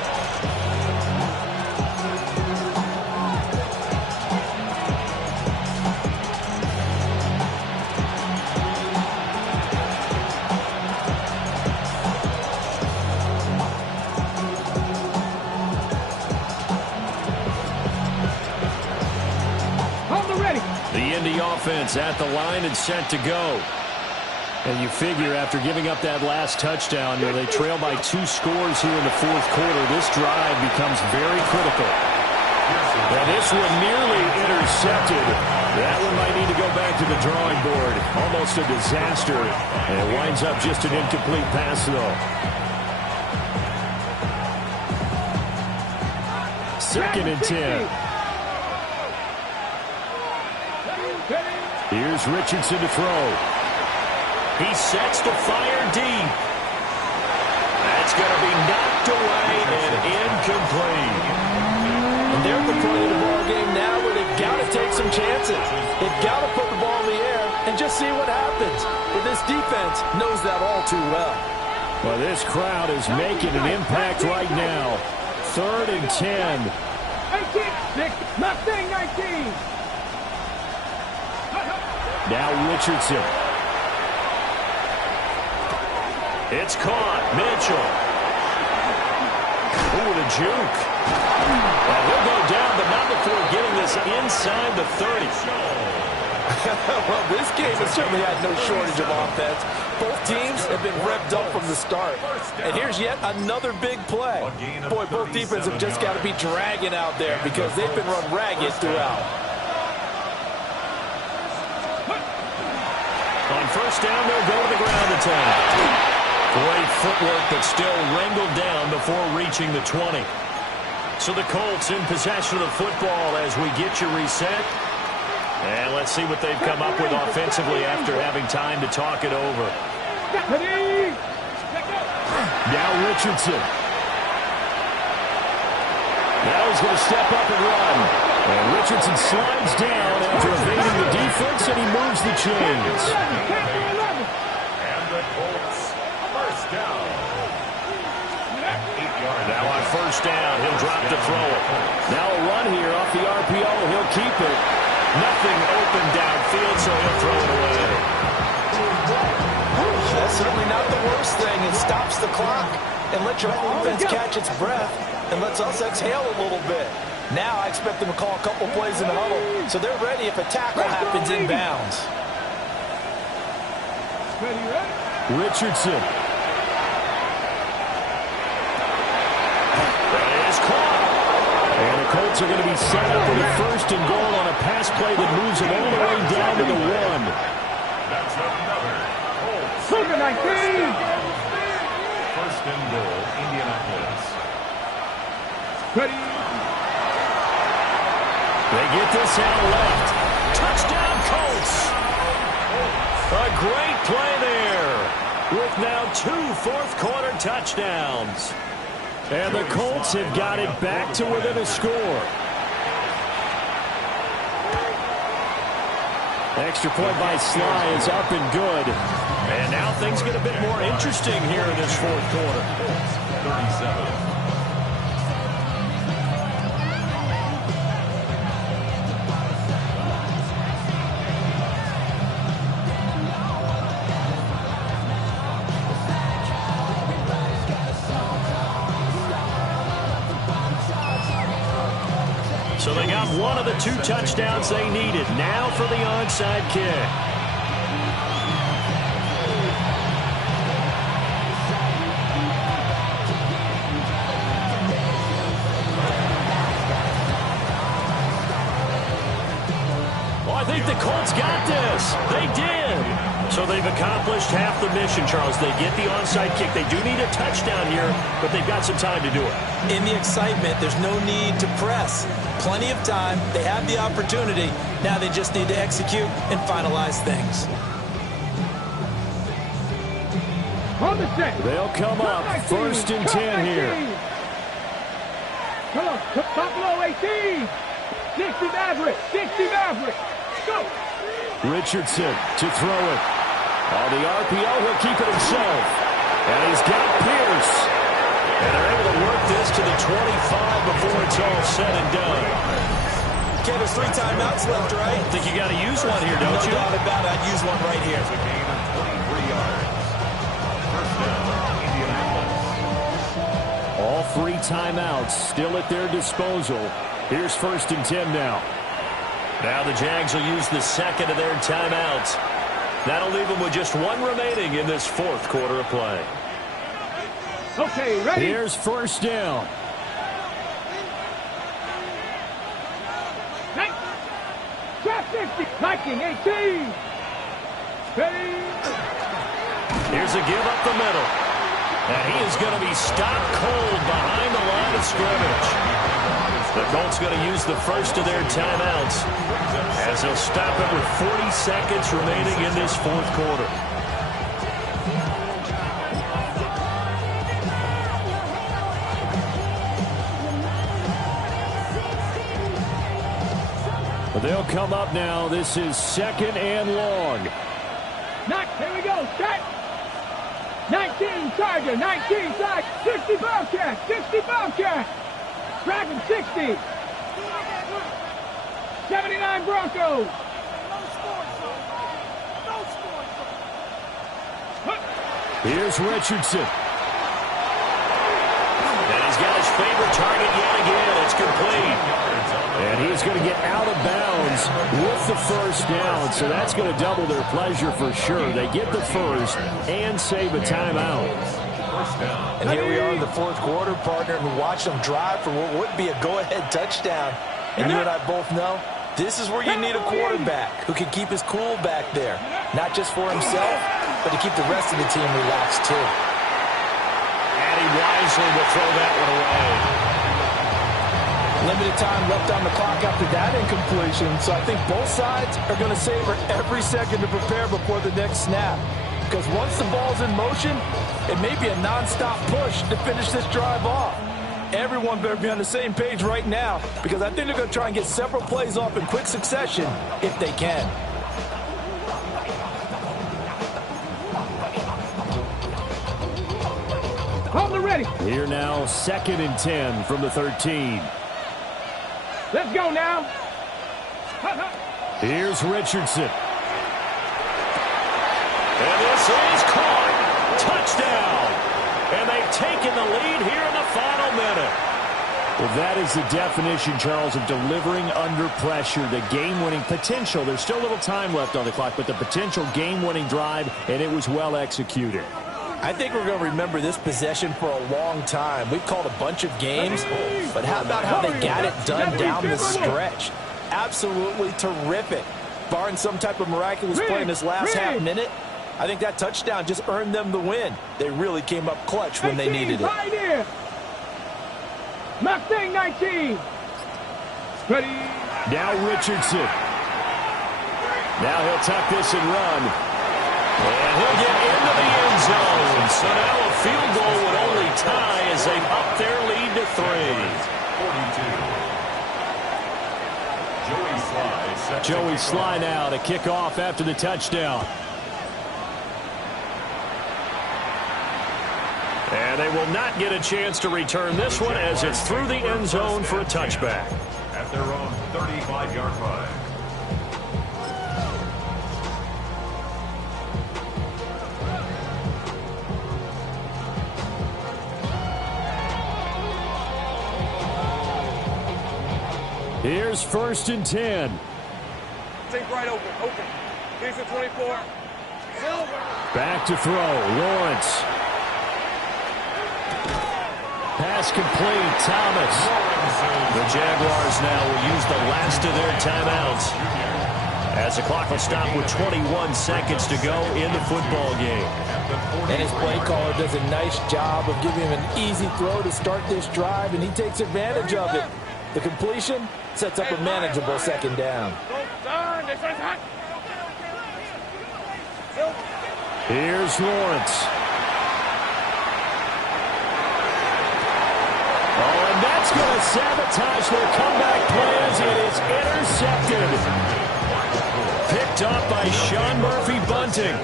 Offense at the line and set to go. And you figure after giving up that last touchdown, they trail by 2 scores here in the 4th quarter. This drive becomes very critical. And this one nearly intercepted. That one might need to go back to the drawing board. Almost a disaster. And it winds up just an incomplete pass, though. 2nd and 10. Here's Richardson to throw. He sets to fire deep. That's going to be knocked away and incomplete. And they're at the point of the ball game now where they've got to take some chances. They've got to put the ball in the air and just see what happens. But this defense knows that all too well. Well, this crowd is making an impact right now. 3rd and 10. 19, Mustang 19. Now Richardson. It's caught. Mitchell. Ooh, the juke. Well, he'll go down, but not before getting this inside the 30. Well, this game has certainly had no shortage of offense. Both teams have been revved up from the start. And here's yet another big play. Boy, both defenses have just got to be dragging out there because they've been run ragged throughout. On first down, they'll go to the ground attack. Great footwork, but still wrangled down before reaching the 20. So the Colts in possession of the football as we get you reset. And let's see what they've come up with offensively after having time to talk it over. Now Richardson. Now he's going to step up and run. And Richardson slides down after evading the defense, and he moves the chains. And the Colts, first down. Now on first down, he'll drop to throw it. Now a run here off the RPO. He'll keep it. Nothing open downfield, so he'll throw it away. That's certainly not the worst thing. It stops the clock and lets your offense catch its breath and lets us exhale a little bit. Now I expect them to call a couple plays in the huddle, so they're ready if a tackle happens inbounds. Richardson. That is caught. And the Colts are going to be set up with a 1st and goal on a pass play that moves them all the way down to the 1. That's another Colts. 19. First and goal, Indianapolis. Ready. They get this out left. Touchdown, Colts. A great play there with now 2 fourth-quarter touchdowns. And the Colts have got it back to within a score. Extra point by Sly is up and good. And now things get a bit more interesting here in this 4th quarter. 37. So they got one of the 2 touchdowns they needed. Now for the onside kick. Well, I think the Colts got this. They did. So they've accomplished half the mission, Charles. They get the onside kick. They do need a touchdown here, but they've got some time to do it. In the excitement, there's no need to press. Plenty of time. They have the opportunity. Now they just need to execute and finalize things. They'll come up 1st and 10 here. Come on, Buffalo 18. 60 Maverick. 60 Maverick. Go. Richardson to throw it. On the RPO, he'll keep it himself. And he's got Pierce. And they're able to work this to the 25 before it's all said and done. Okay, there's 3 timeouts left, right? I think you got to use one here, don't you? No doubt about it. I'd use one right here. It's a gain of 23 yards. First down, Indianapolis. All 3 timeouts still at their disposal. Here's 1st and 10 now. Now the Jags will use the 2nd of their timeouts. That'll leave them with just 1 remaining in this 4th quarter of play. Okay, ready? Here's 1st down. Drop 50. Viking 18. Ready? Here's a give up the middle. And he is going to be stopped cold behind the line of scrimmage. The Colts going to use the 1st of their timeouts as they'll stop it with 40 seconds remaining in this 4th quarter. They'll come up now. This is 2nd and long. Here we go. Set. 19 Charger. 19 side. 60 Bobcat. 60 Bobcat. Dragon 60. 79 Broncos. Here's Richardson. And he's got his favorite target yet again. It's complete. And he's going to get out of bounds with the first down, so that's going to double their pleasure for sure. They get the first and save a timeout. And here we are in the 4th quarter, partner, and watch them drive for what would be a go-ahead touchdown. And you and I both know this is where you need a quarterback who can keep his cool back there, not just for himself, but to keep the rest of the team relaxed too. And he wisely will throw that one away. Limited time left on the clock after that incompletion, so I think both sides are going to savor every second to prepare before the next snap. Because once the ball's in motion, it may be a non-stop push to finish this drive off. Everyone better be on the same page right now, because I think they're going to try and get several plays off in quick succession if they can. Hold it ready. Here now, 2nd and 10 from the 13. Let's go now. Here's Richardson. And this is caught. Touchdown. And they've taken the lead here in the final minute. Well, that is the definition, Charles, of delivering under pressure. The game-winning potential. There's still a little time left on the clock, but the potential game-winning drive, and it was well executed. I think we're going to remember this possession for a long time. We've called a bunch of games, but how about how they got it done down the stretch? Absolutely terrific. Barring some type of miraculous play in this last half minute, I think that touchdown just earned them the win. They really came up clutch when they needed it. Right here. Mustang 19. Ready. Now Richardson. Now he'll tuck this and run. And he'll get into the end zone. So now a field goal would only tie as they up their lead to 3. Joey Sly now to kick off after the touchdown. And they will not get a chance to return this one as it's through the end zone for a touchback. At their own 35-yard line. Here's 1st and 10. Think right open. Here's the 24. Back to throw. Lawrence. Pass complete. Thomas. The Jaguars now will use the last of their timeouts as the clock will stop with 21 seconds to go in the football game. And his play caller does a nice job of giving him an easy throw to start this drive, and he takes advantage of it. The completion sets up a manageable 2nd down. Here's Lawrence. Oh, and that's going to sabotage their comeback plans. It is intercepted. Picked up by Sean Murphy Bunting.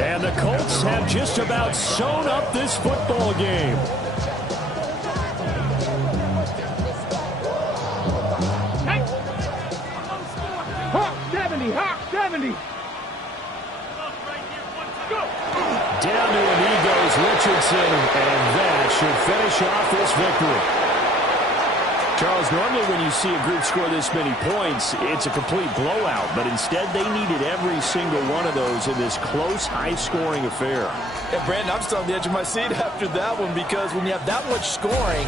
And the Colts have just about sewn up this football game. Hawk 70. Down to him he goes, Richardson, and that should finish off this victory. Charles, normally when you see a group score this many points, it's a complete blowout, but instead they needed every single one of those in this close, high-scoring affair. And Brandon, I'm still on the edge of my seat after that one, because when you have that much scoring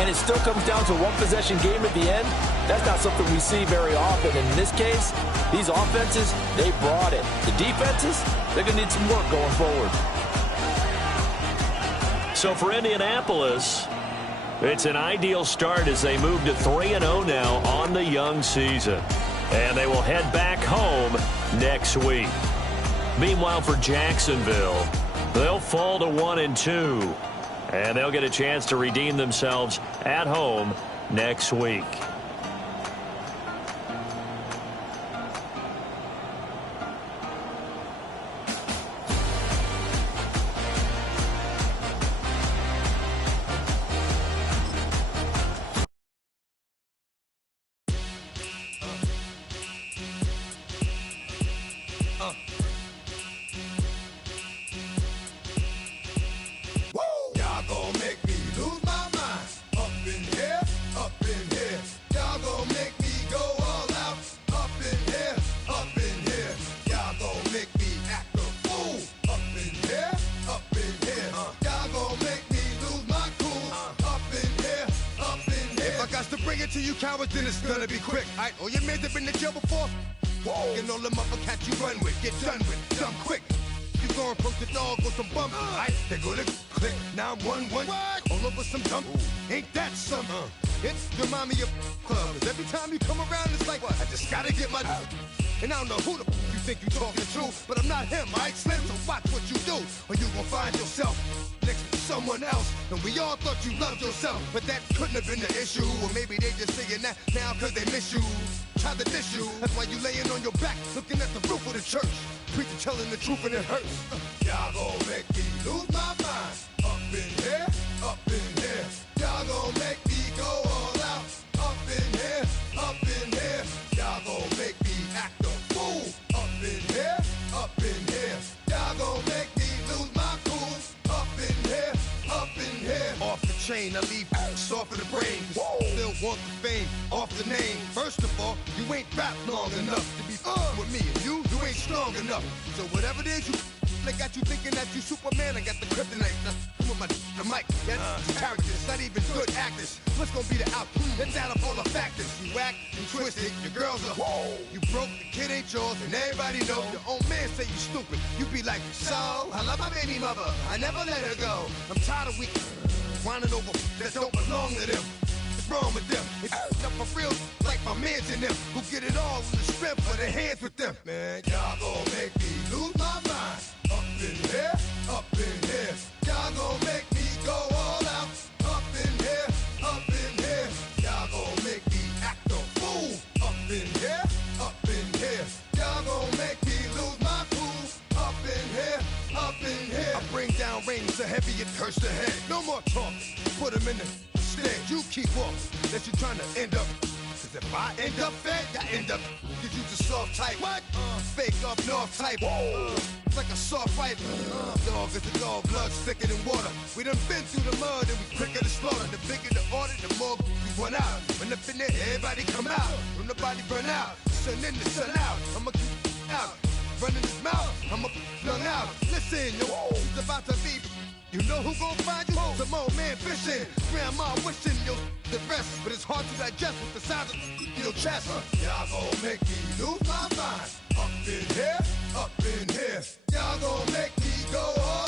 and it still comes down to a one-possession game at the end, that's not something we see very often. And in this case, these offenses, they brought it. The defenses, they're going to need some work going forward. So for Indianapolis, it's an ideal start as they move to 3-0 now on the young season. And they will head back home next week. Meanwhile, for Jacksonville, they'll fall to 1-2. And they'll get a chance to redeem themselves at home next week. Y'all gon' make me lose my mind. Up in here, up in here. Y'all gon' make me go all out. Up in here, up in here. Y'all gon' make me act a fool. Up in here, up in here. Y'all gon' make me lose my cool. Up in here, up in here. If I got to bring it to you cowards, then it's gonna be quick. Alright, all your men have been to jail before? Whoa. And all them other cats you run with, get done with, dumb quick. You going from the dog or some bum? Alright, they go to click 911. All over some dump. Ain't that some? It's remind me of club. 'Cause every time you come around, it's like, I just gotta get my. And I don't know who the you think you talking to, but I'm not him, alright, Slim? So watch what you do, or you gon' find yourself next to someone else. And we all thought you loved yourself, but that couldn't have been the issue. Or maybe they just saying that now 'cause they miss you. Try to diss you, that's why you laying on your back, looking at the roof of the church. Preacher telling the truth and it hurts. Y'all gon' make me lose my mind. Up in here, up in here. Y'all gon' make me go all out. Up in here, up in here. Y'all gon' make me act a fool. Up in here, up in here. Y'all gon' make me lose my cool. Up in here, up in here. Off the chain, I leave soft for the brain. Still want the fame, off the name. First of all, you ain't rap long enough to be with me. And you ain't strong enough. So whatever it is you they got you thinking that you Superman, I got the kryptonite. With my the mic, that's characters, not even good actors. What's gonna be the outcome? Let's add up all the factors. You act, you twisted, your girls are you broke, the kid ain't yours, and everybody knows. Your own man say you stupid. You be like, so, I love my baby mother, I never let her go. I'm tired of weak whining over that don't belong to them. What's wrong with them? It's up for real, like my mans in them, who get it all in the strength of their hands with them. Man, y'all gon' make me lose my mind. Up in here, up in here. Y'all gon' make me go all out. Up in here, up in here. Y'all gon' make me act a fool. Up in here, up in here. Y'all gon' make me lose my cool. Up in here, up in here. I bring down rain so heavy it hurts the head. No more talking, put him in the stand. You keep walking, that you trying to end up. Cause if I end up fed, I end up. Cause you just soft type. What? Fake up north type. It's like a soft fight. Dog is a dog, blood thicker than water. We done been through the mud and we quicker to slaughter. The bigger the order, the more we run out. When up in there, everybody come out. When the body burn out, sun in the sun out. I'ma keep out. Running his mouth, I'ma run out. Listen, yo, it's about to be. You know who gon' find you? Some old man fishing. Grandma wishing you the rest. But it's hard to digest with the sound of your chest. Y'all gon' make me lose my mind. Up in here, up in here. Y'all gon' make me go on.